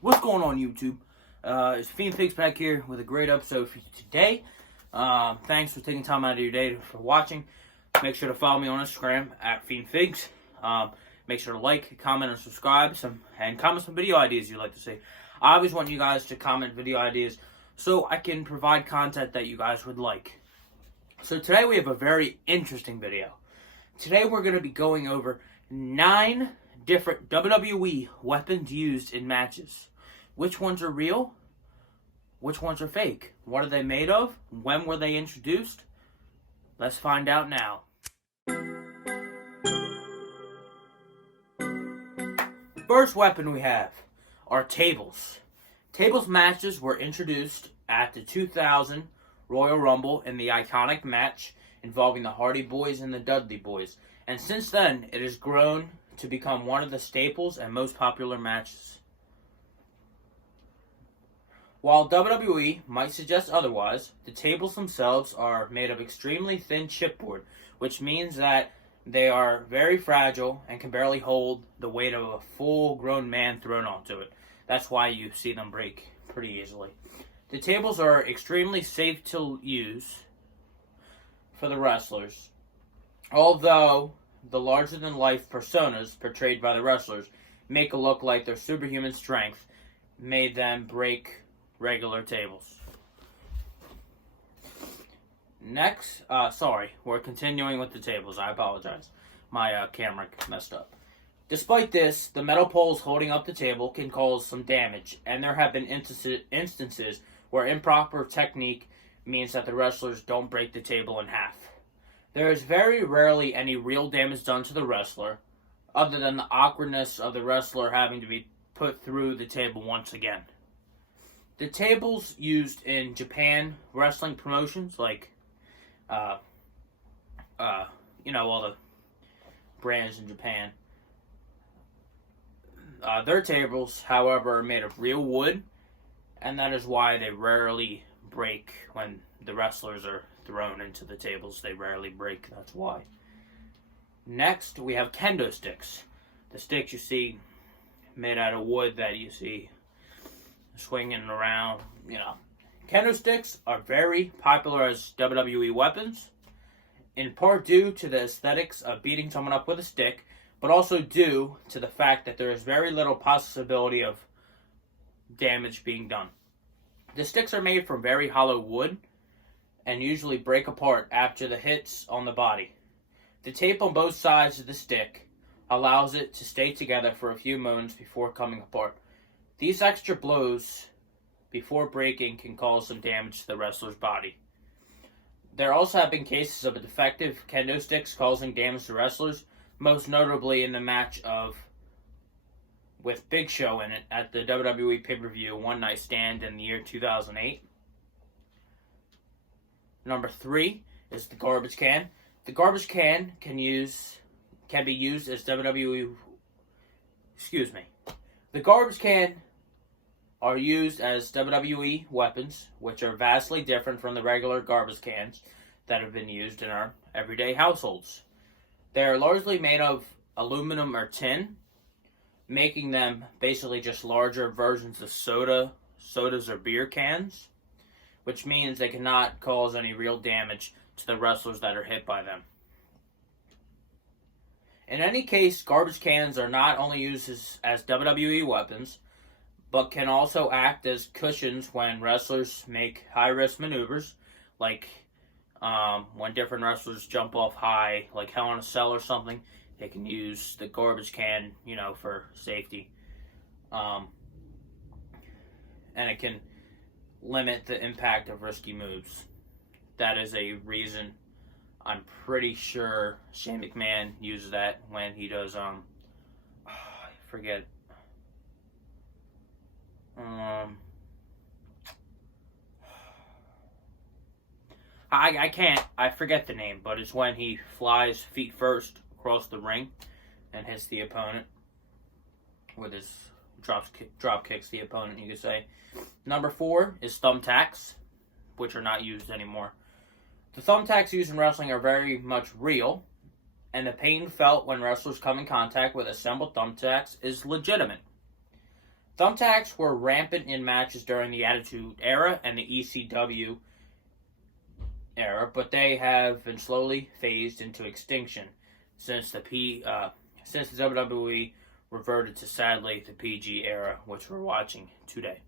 What's going on, YouTube? It's Fiend Figs back here with a great episode for you today. Thanks for taking time out of your day for watching. Make sure to follow me on Instagram at Fiend Figs. Make sure to like, comment, and subscribe, and comment some video ideas you'd like to see. I always want you guys to comment video ideas so I can provide content that you guys would like. So today we have a very interesting video. Today we're going to be going over 9 different WWE weapons used in matches. Which ones are real? Which ones are fake? What are they made of? When were they introduced? Let's find out now. First weapon we have are tables. Tables matches were introduced at the 2000 Royal Rumble in the iconic match involving the Hardy Boys and the Dudley Boys. And since then, it has grown to become one of the staples and most popular matches. While WWE might suggest otherwise, the tables themselves are made of extremely thin chipboard, which means that they are very fragile and can barely hold the weight of a full-grown man thrown onto it. That's why you see them break pretty easily. The tables are extremely safe to use for the wrestlers, although the larger-than-life personas portrayed by the wrestlers make it look like their superhuman strength made them break regular tables. Next, we're continuing with the tables. I apologize. My camera messed up. Despite this, the metal poles holding up the table can cause some damage, and there have been instances where improper technique means that the wrestlers don't break the table in half. There is very rarely any real damage done to the wrestler, other than the awkwardness of the wrestler having to be put through the table once again. The tables used in Japan wrestling promotions, like, all the brands in Japan, their tables, however, are made of real wood, and that is why they rarely break when the wrestlers are thrown into the tables. They rarely break, that's why. Next, we have Kendo Sticks. The sticks you see made out of wood that you see swinging around, Kendo Sticks are very popular as WWE weapons, in part due to the aesthetics of beating someone up with a stick, but also due to the fact that there is very little possibility of damage being done. The sticks are made from very hollow wood and usually break apart after the hits on the body. The tape on both sides of the stick allows it to stay together for a few moments before coming apart. These extra blows before breaking can cause some damage to the wrestler's body. There also have been cases of defective kendo sticks causing damage to wrestlers, most notably in the match with Big Show in it at the WWE pay-per-view One Night Stand in the year 2008. Number 3 is the garbage can. The garbage can can be used as WWE. The garbage can are used as WWE weapons, which are vastly different from the regular garbage cans that have been used in our everyday households. They are largely made of aluminum or tin, making them basically just larger versions of sodas or beer cans, which means they cannot cause any real damage to the wrestlers that are hit by them. In any case, garbage cans are not only used as WWE weapons, but can also act as cushions when wrestlers make high-risk maneuvers, like when different wrestlers jump off high, like Hell in a Cell or something. They can use the garbage can, for safety. And it can limit the impact of risky moves. That is a reason I'm pretty sure Shane McMahon uses that when he does, I forget. I forget the name, but it's when he flies feet first across the ring and hits the opponent with his drop kicks the opponent, you could say. Number 4 is thumbtacks, which are not used anymore. The thumbtacks used in wrestling are very much real, and the pain felt when wrestlers come in contact with assembled thumbtacks is legitimate. Thumbtacks were rampant in matches during the Attitude Era and the ECW era, but they have been slowly phased into extinction since the WWE reverted to, sadly, the PG era, which we're watching today.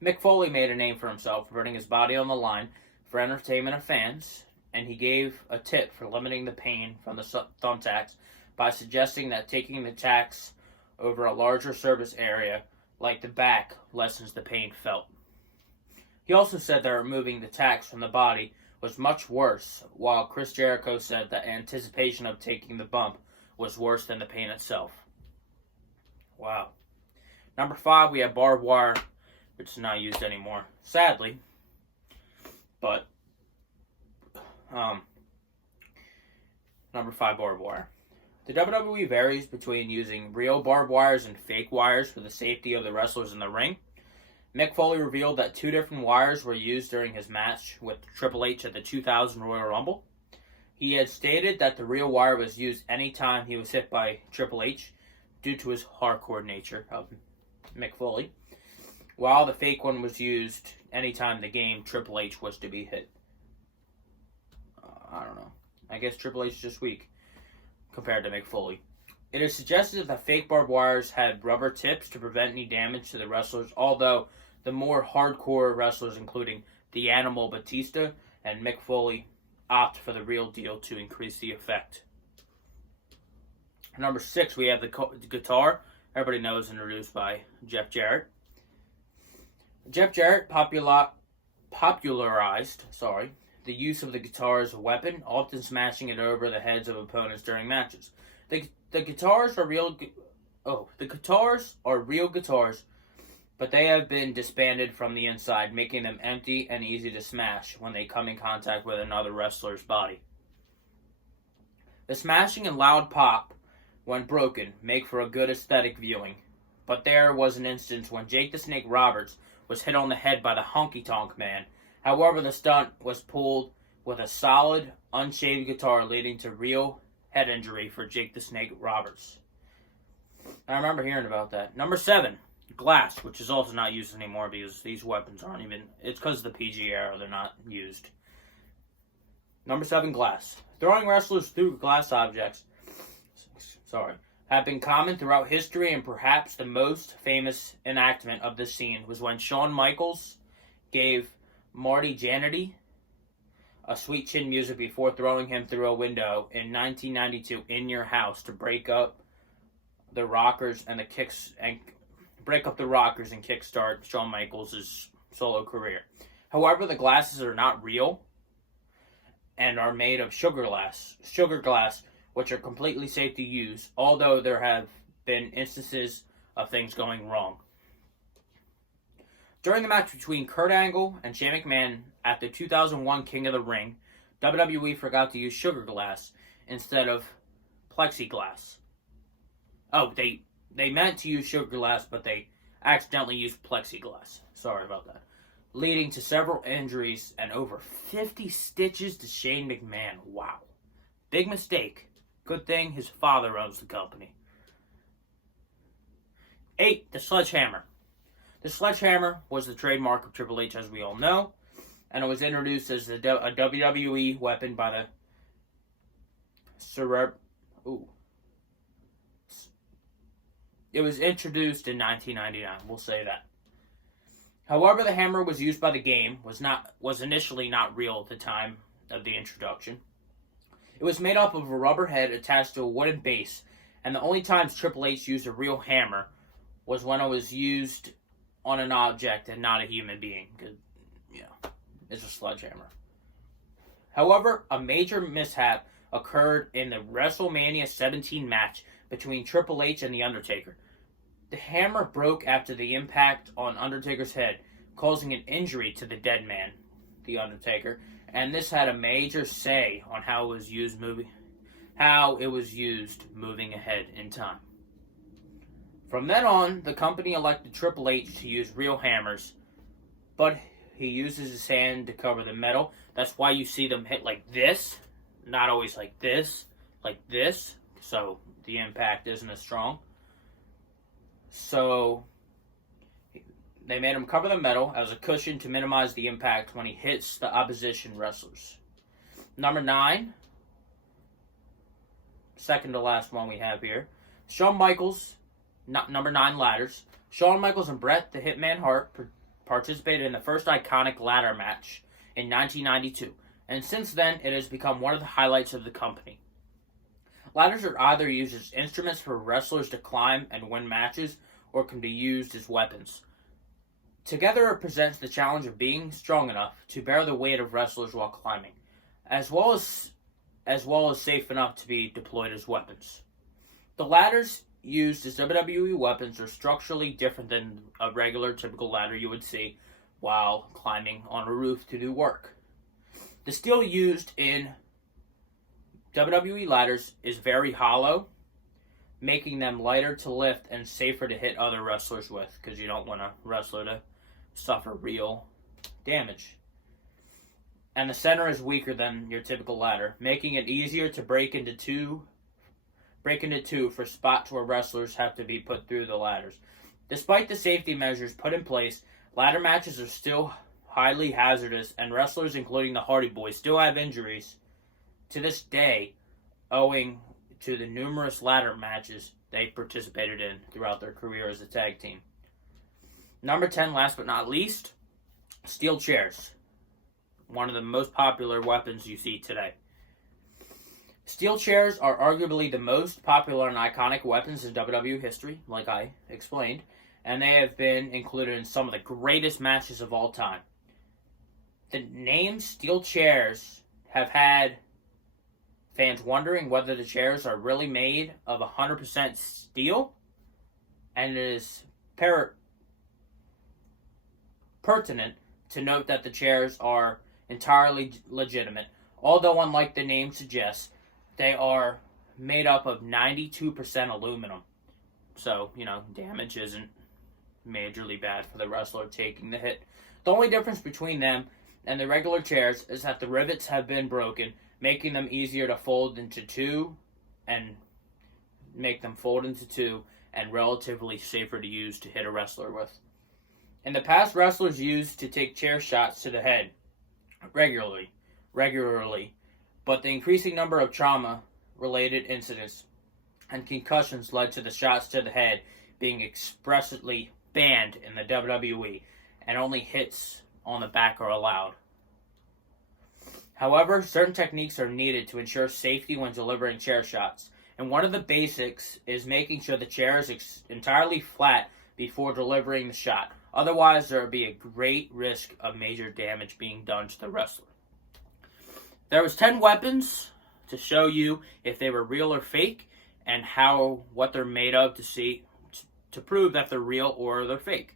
Mick Foley made a name for himself, putting his body on the line for entertainment of fans, and he gave a tip for limiting the pain from the thumbtacks by suggesting that taking the tacks over a larger surface area, like the back, lessens the pain felt. He also said that removing the tacks from the body was much worse, while Chris Jericho said that anticipation of taking the bump was worse than the pain itself. Wow. Number 5, we have barbed wire, which is not used anymore, sadly. But, number 5, barbed wire. The WWE varies between using real barbed wires and fake wires for the safety of the wrestlers in the ring. Mick Foley revealed that 2 different wires were used during his match with Triple H at the 2000 Royal Rumble. He had stated that the real wire was used anytime he was hit by Triple H due to his hardcore nature of Mick Foley, while the fake one was used anytime the game Triple H was to be hit. I don't know. I guess Triple H is just weak compared to Mick Foley. It is suggested that the fake barbed wires had rubber tips to prevent any damage to the wrestlers, although the more hardcore wrestlers, including the Animal Batista and Mick Foley, opt for the real deal to increase the effect. Number 6, we have the guitar. Everybody knows, introduced by Jeff Jarrett. Jeff Jarrett popularized the use of the guitar as a weapon, often smashing it over the heads of opponents during matches. The guitars are real guitars, but they have been disbanded from the inside, making them empty and easy to smash when they come in contact with another wrestler's body. The smashing and loud pop, when broken, make for a good aesthetic viewing, but there was an instance when Jake the Snake Roberts was hit on the head by the Honky Tonk Man. However, the stunt was pulled with a solid, unshaved guitar, leading to real head injury for Jake the Snake Roberts. I remember hearing about that. Number 7, glass, which is also not used anymore because these weapons aren't even... It's because of the PG era, they're not used. Number 7, glass. Throwing wrestlers through glass objects have been common throughout history, and perhaps the most famous enactment of this scene was when Shawn Michaels gave Marty Jannetty a Sweet Chin music before throwing him through a window in 1992 in your house to break up the rockers and kickstart Shawn Michaels' solo career. However, the glasses are not real and are made of sugar glass, which are completely safe to use, although there have been instances of things going wrong. During the match between Kurt Angle and Shane McMahon at the 2001 King of the Ring, WWE forgot to use sugar glass instead of plexiglass. Oh, they meant to use sugar glass, but they accidentally used plexiglass. Sorry about that. Leading to several injuries and over 50 stitches to Shane McMahon. Wow. Big mistake. Good thing his father owns the company. 8, the Sledgehammer. The Sledgehammer was the trademark of Triple H, as we all know, and it was introduced as a WWE weapon by It was introduced in 1999, we'll say that. However, the hammer was used by the game was initially not real at the time of the introduction. It was made up of a rubber head attached to a wooden base, and the only times Triple H used a real hammer was when it was used on an object and not a human being. Because, it's a sledgehammer. However, a major mishap occurred in the WrestleMania 17 match between Triple H and The Undertaker. The hammer broke after the impact on Undertaker's head, causing an injury to the dead man, The Undertaker, and this had a major say on how it was used moving ahead in time. From then on, the company elected Triple H to use real hammers, but he uses his hand to cover the metal. That's why you see them hit like this, not always like this, so the impact isn't as strong. So They made him cover the metal as a cushion to minimize the impact when he hits the opposition wrestlers. Number 9, second to last one we have here. Shawn Michaels, number 9 ladders. Shawn Michaels and Bret the Hitman Hart participated in the first iconic ladder match in 1992, and since then it has become one of the highlights of the company. Ladders are either used as instruments for wrestlers to climb and win matches, or can be used as weapons. Together it presents the challenge of being strong enough to bear the weight of wrestlers while climbing, as well as safe enough to be deployed as weapons. The ladders used as WWE weapons are structurally different than a regular typical ladder you would see while climbing on a roof to do work. The steel used in WWE ladders is very hollow, making them lighter to lift and safer to hit other wrestlers with, because you don't want a wrestler to suffer real damage. And the center is weaker than your typical ladder, making it easier to break into two for spots where wrestlers have to be put through the ladders. Despite the safety measures put in place, ladder matches are still highly hazardous, and wrestlers, including the Hardy Boys, still have injuries to this day owing to the numerous ladder matches they participated in throughout their career as a tag team. Number 10, last but not least, steel chairs. One of the most popular weapons you see today. Steel chairs are arguably the most popular and iconic weapons in WWE history, like I explained, and they have been included in some of the greatest matches of all time. The name steel chairs have had fans wondering whether the chairs are really made of 100% steel, and it is pertinent to note that the chairs are entirely legitimate, although unlike the name suggests, they are made up of 92% aluminum. So, damage isn't majorly bad for the wrestler taking the hit. The only difference between them and the regular chairs is that the rivets have been broken, making them easier to fold into two and relatively safer to use to hit a wrestler with. In the past, wrestlers used to take chair shots to the head regularly, but the increasing number of trauma-related incidents and concussions led to the shots to the head being expressly banned in the WWE, and only hits on the back are allowed. However, certain techniques are needed to ensure safety when delivering chair shots, and one of the basics is making sure the chair is entirely flat before delivering the shot. Otherwise, there would be a great risk of major damage being done to the wrestler. There was 10 weapons to show you if they were real or fake, and what they're made of to prove that they're real or they're fake,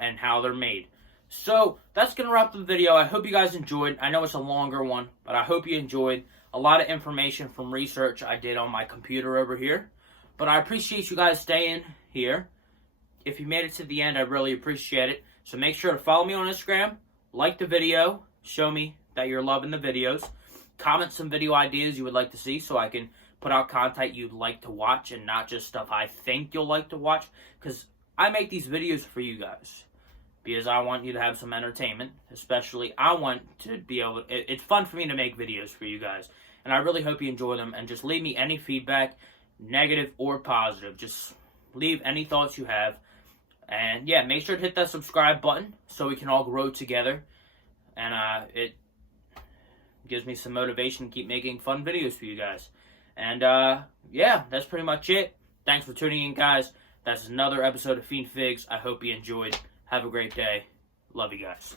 and how they're made. So that's going to wrap up the video. I hope you guys enjoyed. I know it's a longer one, but I hope you enjoyed. A lot of information from research I did on my computer over here. But I appreciate you guys staying here. If you made it to the end, I really appreciate it. So make sure to follow me on Instagram, like the video, show me that you're loving the videos, comment some video ideas you would like to see so I can put out content you'd like to watch and not just stuff I think you'll like to watch, because I make these videos for you guys. Because I want you to have some entertainment, especially I want to be able to, it's fun for me to make videos for you guys, and I really hope you enjoy them, and just leave me any feedback, negative or positive. Just leave any thoughts you have, and yeah, make sure to hit that subscribe button so we can all grow together, and it gives me some motivation to keep making fun videos for you guys. And yeah, that's pretty much it. Thanks for tuning in, guys. That's another episode of Fiend Figs. I hope you enjoyed. Have a great day. Love you guys.